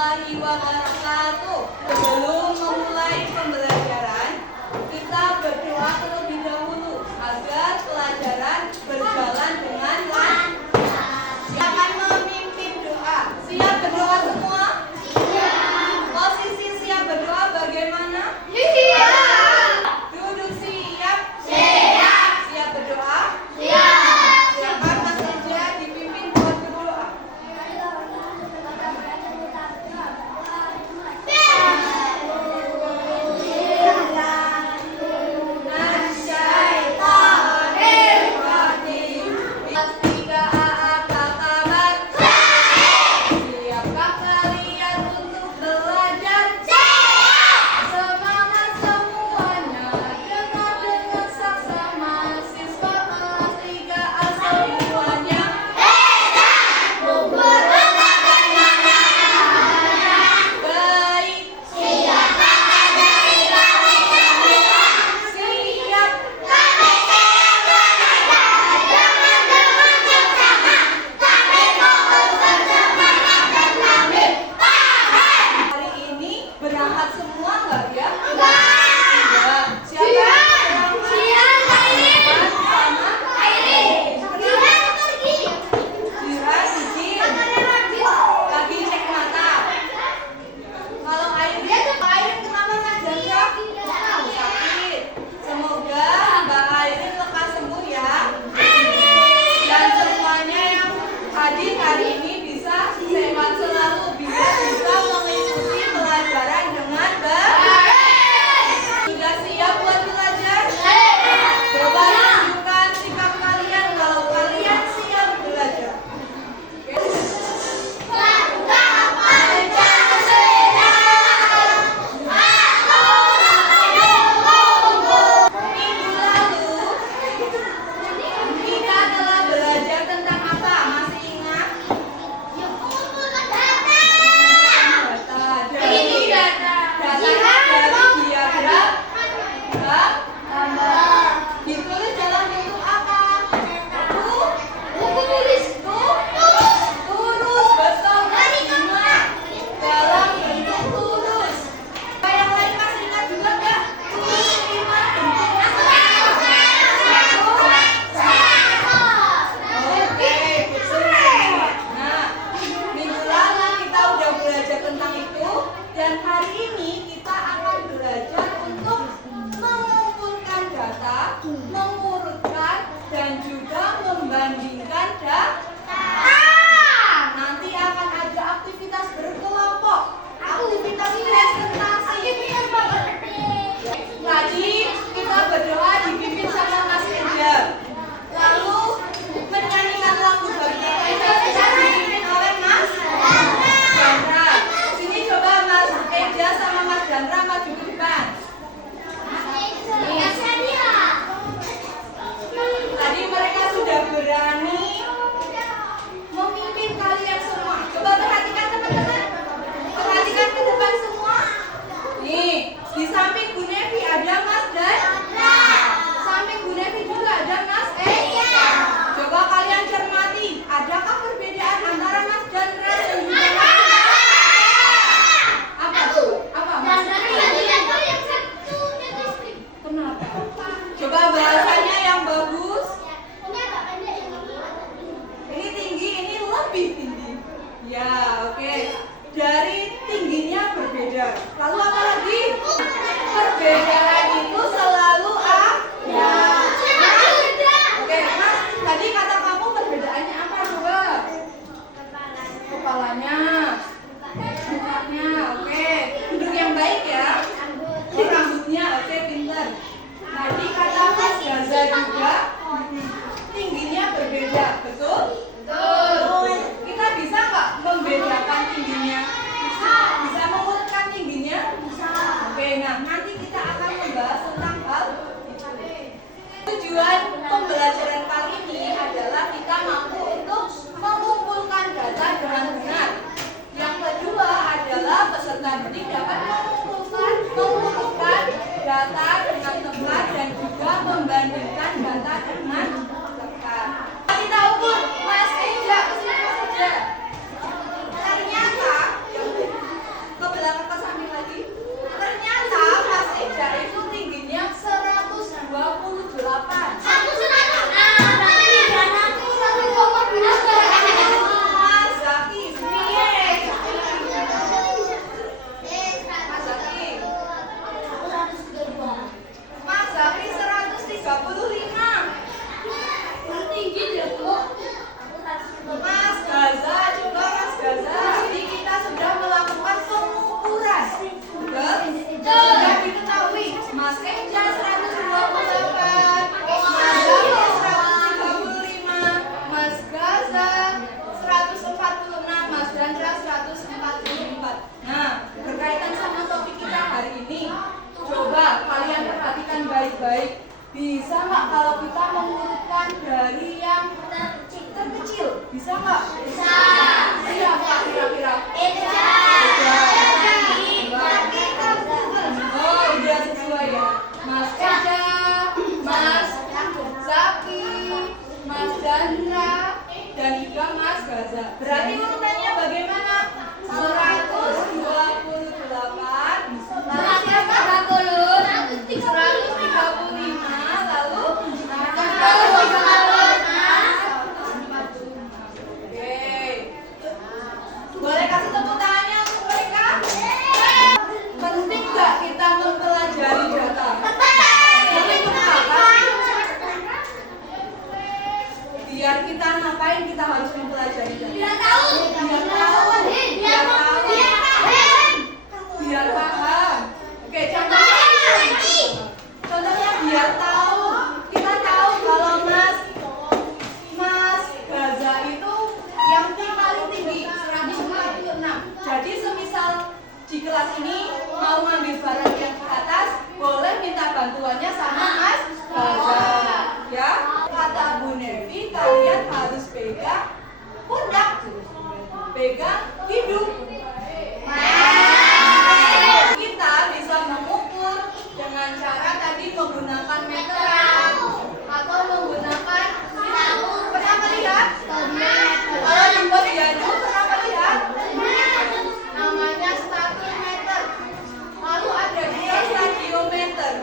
warahmatullahi wabarakatuh. Sebelum memulai pembelajaran, kita berdoa terlebih dahulu agar pelajaran berjalan dengan lancar. Silakan memimpin doa. Siap berdoa semua? Siap. Posisi siap berdoa bagaimana? Siap. Duduk siap? Siap. Siap berdoa? Siap. Silakan Mas Eja dipimpin buat berdoa. Siapkah kalian untuk belajar? Semangat semuanya, dengar saksama siswa kelas 3A semuanya. Baik. Siap. Hari ini berangkat semua nggak ya? Enggak. Siapa yang berangkat sama? Jiran, izin. Lagi cek mata. Kalau Airin kenapa Mas Jandra? Sakit. Semoga Mbak Airin lekas sembuh ya. Dan semuanya yang hadir hari ini bisa sehat selalu, bisa mengikuti pelajaran dengan baik. Sudah siap buat belajar? Coba tunjukkan sikap kalian kalau kalian siap belajar. Minggu lalu kita telah belajar tentang apa? Masih ingat? Data. Dari diagram ditulis dalam bentuk apa? Turus. Betul. Dalam bentuk turus. Yang lain masih ingat juga nggak? Turus gimana bentuknya? Oke, betul. Nah, minggu lalu kita udah belajar tentang itu, dan hari ini kita akan belajar untuk mengumpulkan data, mengurutkan, dan juga membandingkan data. Nanti akan ada aktivitas berkelompok, aktivitas presentasi. Tadi kita berdoa dipimpin sama Mas Eja. Lalu menyanyikan lagu bagi kita dipimpin oleh Mas Chandra. Sini coba Mas Eja sama Mas Chandra maju ke depan. Tadi mereka sudah berani memimpin kalian semua. Coba perhatikan teman-teman. Perhatikan ke depan semua. Nih, di samping Bu Nevi ada Mas dan samping Bu Nevi juga ada Mas Coba kalian cermati, adakah perbedaan antara Mas Chandra dan juga Mas Apa? Apa Mas? Kenapa? Coba bahasanya yang bagus. Ini tinggi, ini lebih tinggi. Ya, oke. Dari tingginya berbeda. Lalu apa lagi? Perbedaan itu selalu ada. Oke, Mas. Tadi kata kamu perbedaannya apa coba? Kepalanya, mukanya, oke. Duduk yang baik ya. Oh, rambutnya, oke, pintar. Tadi kata Mas Gaza juga tingginya berbeda, betul? Betul. Kita bisa nggak membedakan tingginya? Bisa mengurutkan tingginya? Oke, nah nanti kita akan membahas tentang hal itu. Tujuan pembelajaran kali ini adalah kita mampu untuk mengumpulkan data dengan benar. baik. Bisa nggak kalau kita mengurutkan dari yang terkecil? Bisa nggak? Bisa. Siapa kira-kira? Oh, udah sesuai ya. Mas Eja, Mas Zaki, Mas Dandra, dan juga Mas Gaza. Berarti urutannya bagaimana? 128, 135, lalu 145. Oke. Boleh kasih tepuk tangannya untuk mereka? Penting nggak kita mempelajari data? Penting kenapa? Biar kita ngapain kita harus mempelajari data? Biar tahu. Biar paham. Oke, contohnya biar tahu. Kita tahu kalau Mas Gaza itu yang paling tinggi 146. Jadi semisal di kelas ini mau ngambil barang yang ke atas, boleh minta bantuannya sama Mas Gaza. Ya, kata Bu Nevi, kalian harus pegang pundak, pegang hidung. Kita bisa mengukur dengan cara tadi menggunakan meteran atau menggunakan pernah melihat? Kalau di posyandu pernah melihat? Namanya stadiometer. Lalu ada juga stadiometer.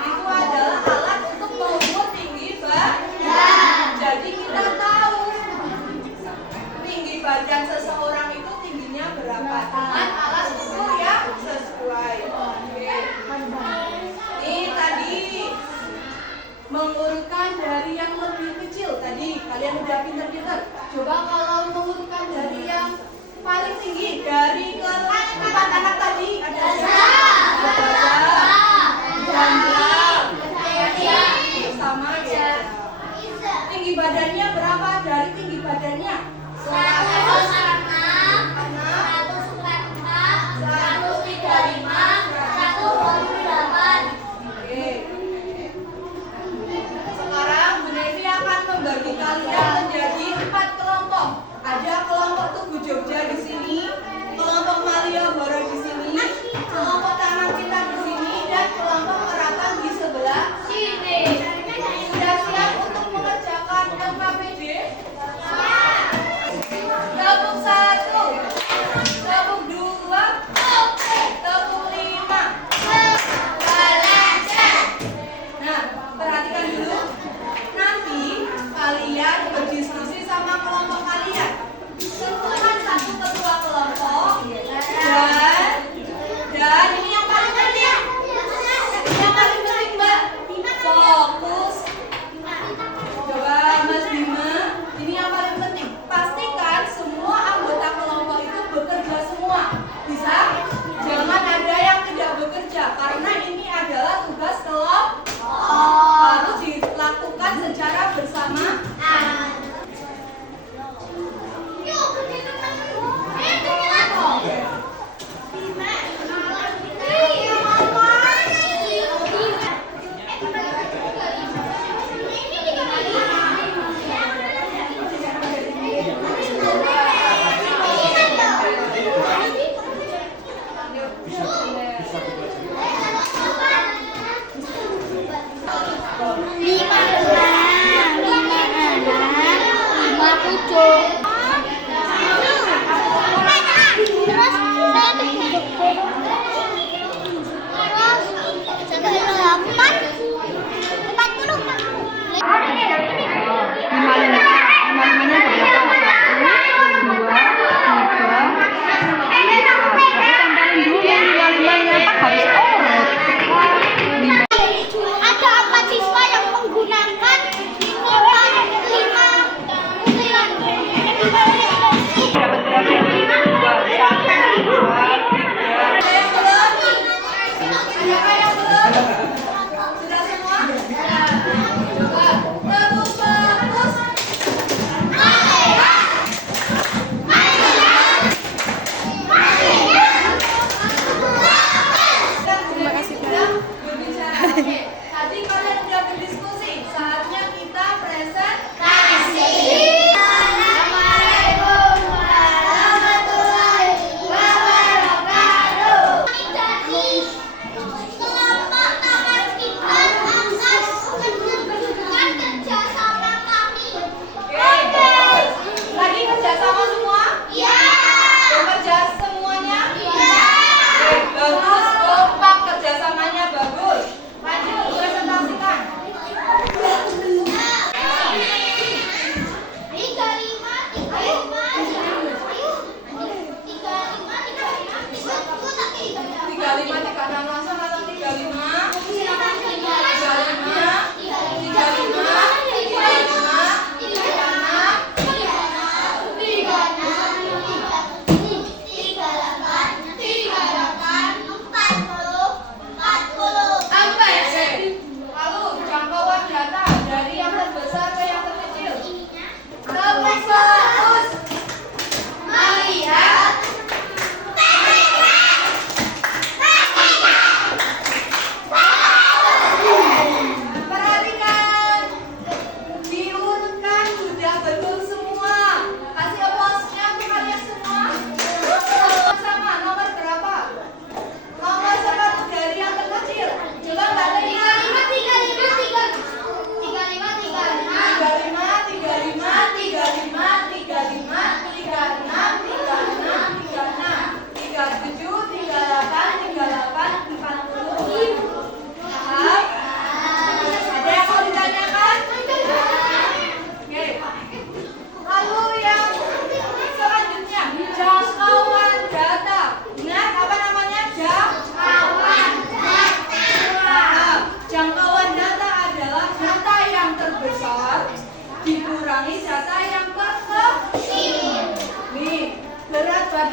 Itu adalah alat untuk mengukur tinggi badan. Jadi kita tahu tinggi badan seseorang itu tingginya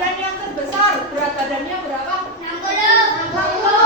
Hewan yang terbesar berat badannya berapa? 60.